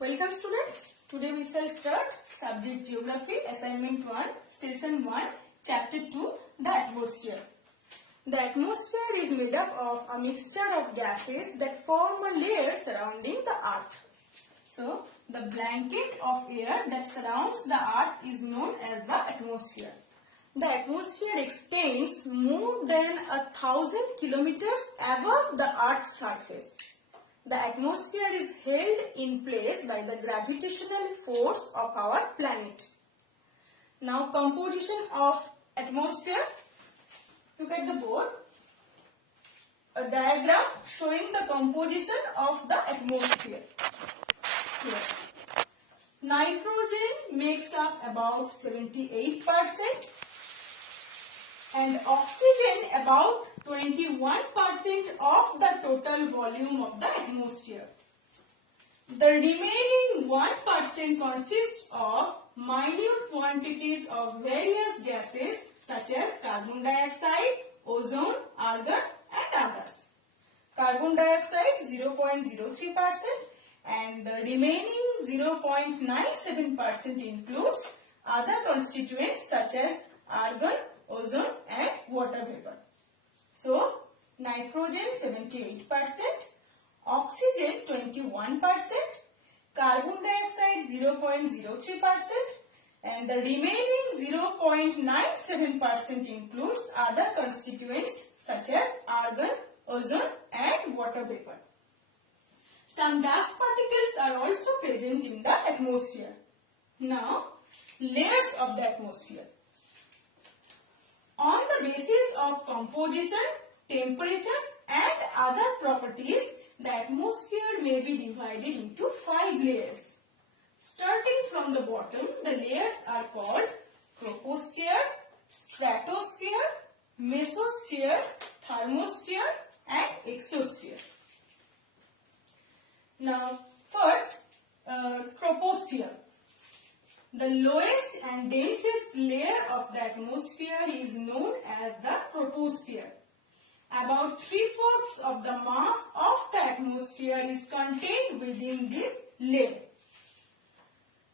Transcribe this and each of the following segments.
Welcome students. Today we shall start subject geography assignment 1 session 1 chapter 2 the atmosphere. The atmosphere is made up of a mixture of gases that form a layer surrounding the earth. So the blanket of air that surrounds the earth is known as the atmosphere. The atmosphere extends more than 1,000 kilometers above the earth's surface. The atmosphere is held in place by the gravitational force of our planet. Now, composition of atmosphere. Look at the board. A diagram showing the composition of the atmosphere. Here. Nitrogen makes up about 78% and oxygen about 21% of the total volume of the atmosphere. The remaining 1% consists of minute quantities of various gases such as carbon dioxide, ozone, argon and others. Carbon dioxide 0.03% and the remaining 0.97% includes other constituents such as argon, ozone and water vapor. So, nitrogen 78%, oxygen 21%, carbon dioxide 0.03% and the remaining 0.97% includes other constituents such as argon, ozone and water vapor. Some dust particles are also present in the atmosphere. Now, layers of the atmosphere. On the basis of composition, temperature and other properties, the atmosphere may be divided into 5 layers. Starting from the bottom, the layers are called troposphere, stratosphere, mesosphere, thermosphere and exosphere. Now, first, troposphere. The lowest and densest layer of the atmosphere is known as the troposphere. About 3/4 of the mass of the atmosphere is contained within this layer.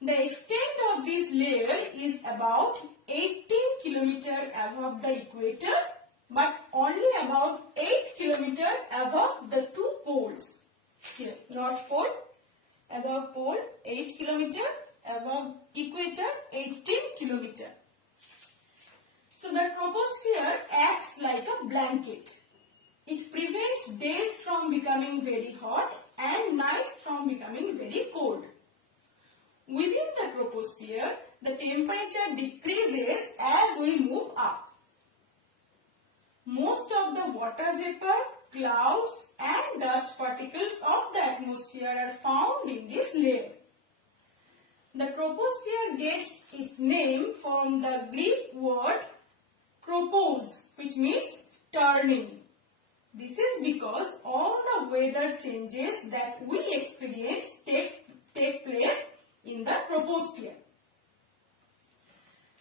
The extent of this layer is about 18 km above the equator, but only about 8 km above the two poles. Here, North Pole, above pole 8 km. Above equator 18 km. So the troposphere acts like a blanket. It prevents days from becoming very hot and nights from becoming very cold. Within the troposphere, the temperature decreases as we move up. Most of the water vapor, clouds and dust particles of the atmosphere are found in this layer. The troposphere gets its name from the Greek word tropos, which means turning. This is because all the weather changes that we experience take place in the troposphere.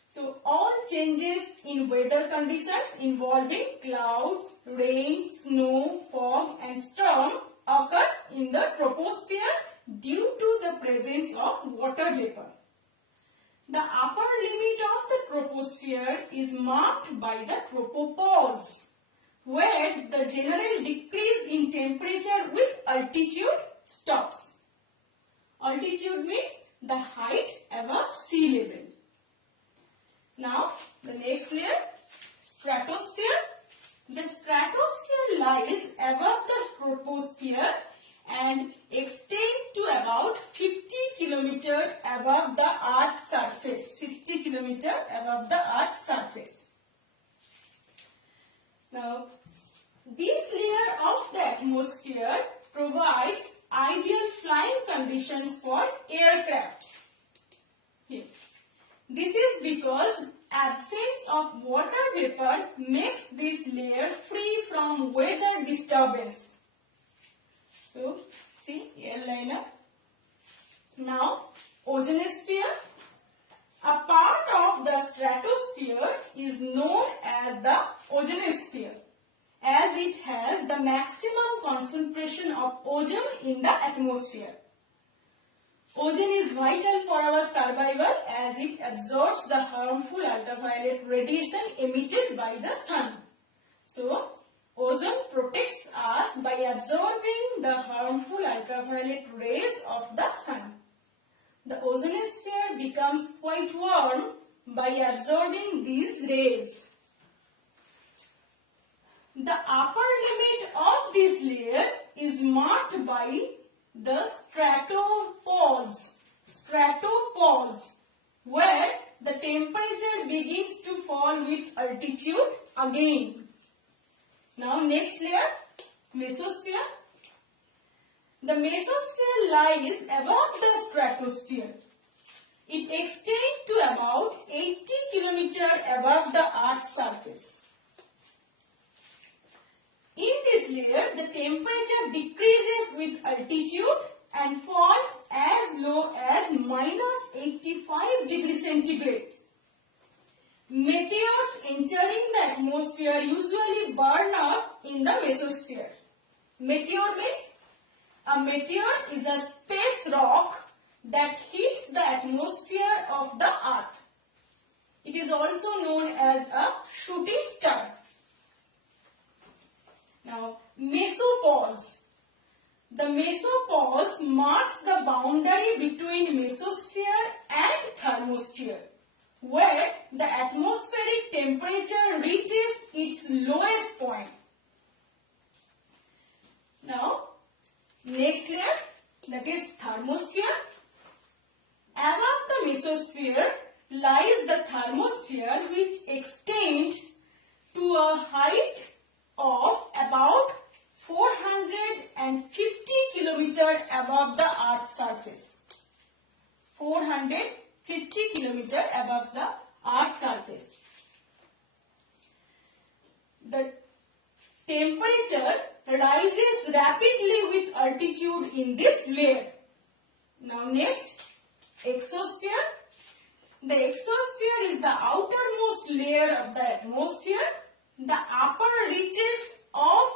So, all changes in weather conditions involving clouds, rain, snow, fog and storm occur in the troposphere due to the presence of water vapor. The upper limit of the troposphere is marked by the tropopause, where the general decrease in temperature with altitude stops. Altitude means the height above sea level. Now, the next layer, stratosphere. The stratosphere lies above the troposphere and extend to about 50 km above the earth's surface. 50 km above the earth's surface. Now, this layer of the atmosphere provides ideal flying conditions for aircraft. Here. This is because absence of water vapor makes this layer free from weather disturbance. So, see, airliner. Now, ozonosphere. A part of the stratosphere is known as the ozonosphere, as it has the maximum concentration of ozone in the atmosphere. Ozone is vital for our survival as it absorbs the harmful ultraviolet radiation emitted by the sun. So, ozone protects us by absorbing the harmful ultraviolet rays of the sun. The ozonosphere becomes quite warm by absorbing these rays. The upper limit of this layer is marked by the stratopause, where the temperature begins to fall with altitude again. Now next layer, mesosphere. The mesosphere lies above the stratosphere. It extends to about 80 km above the Earth's surface. In this layer, the temperature decreases with altitude and falls as low as -85 degrees centigrade. Meteors entering the atmosphere usually burn up in the mesosphere. Meteor means? A meteor is a space rock that hits the atmosphere of the Earth. It is also known as a shooting star. Now, mesopause. The mesopause marks the boundary between mesosphere and thermosphere, where the atmospheric temperature reaches its lowest point. Now, next layer, that is thermosphere. Above the mesosphere lies the thermosphere, which extends to a height of about 450 km above the Earth's surface. 450 km above the Earth's surface. The temperature rises rapidly with altitude in this layer. Now next, exosphere. The exosphere is the outermost layer of the atmosphere. The upper reaches of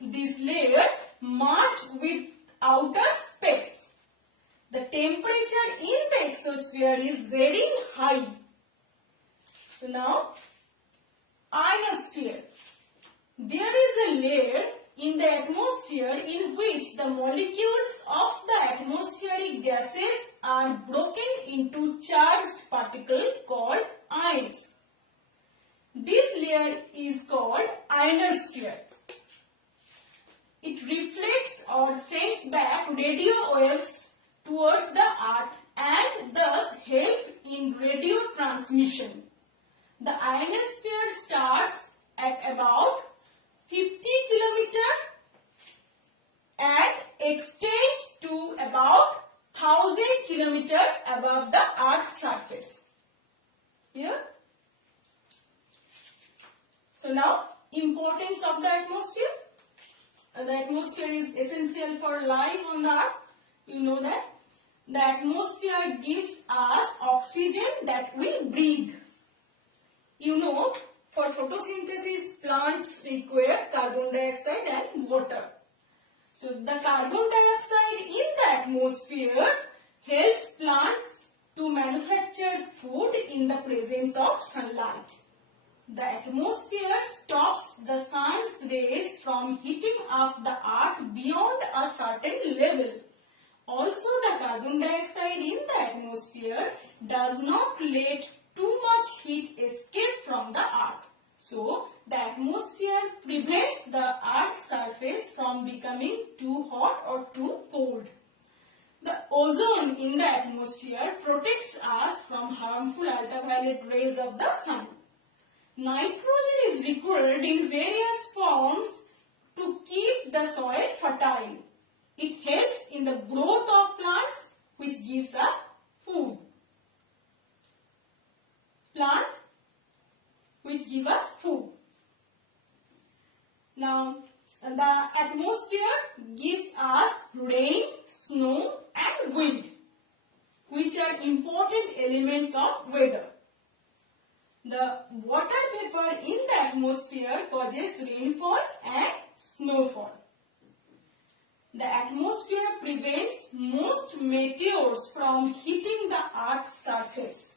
this layer merge with outer space. The temperature in the exosphere is very high. So now, ionosphere. There is a layer in the atmosphere in which the molecules of the atmospheric gases are broken into charged particles called ions. This layer is called ionosphere. It reflects or sends back radio waves towards the Earth and thus help in radio transmission. The ionosphere starts at about 50 km and extends to about 1000 km above the Earth's surface. Here. So now, importance of the atmosphere. The atmosphere is essential for life on the Earth. You know that. The atmosphere gives us oxygen that we breathe. You know, for photosynthesis, plants require carbon dioxide and water. So, the carbon dioxide in the atmosphere helps plants to manufacture food in the presence of sunlight. The atmosphere stops the sun's rays from heating up the earth beyond a certain level. Also, the carbon dioxide in the atmosphere does not let too much heat escape from the earth. So, the atmosphere prevents the earth's surface from becoming too hot or too cold. The ozone in the atmosphere protects us from harmful ultraviolet rays of the sun. Nitrogen is required in various forms to keep the soil fertile. It helps in the growth of plants, which gives us food. Plants which give us food. Now, the atmosphere gives us rain, snow and wind, which are important elements of weather. The water vapor in the atmosphere causes rainfall and snowfall. The atmosphere prevents most meteors from hitting the Earth's surface.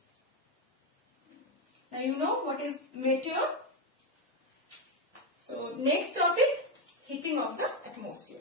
Now you know what is meteor. So next topic, heating of the atmosphere.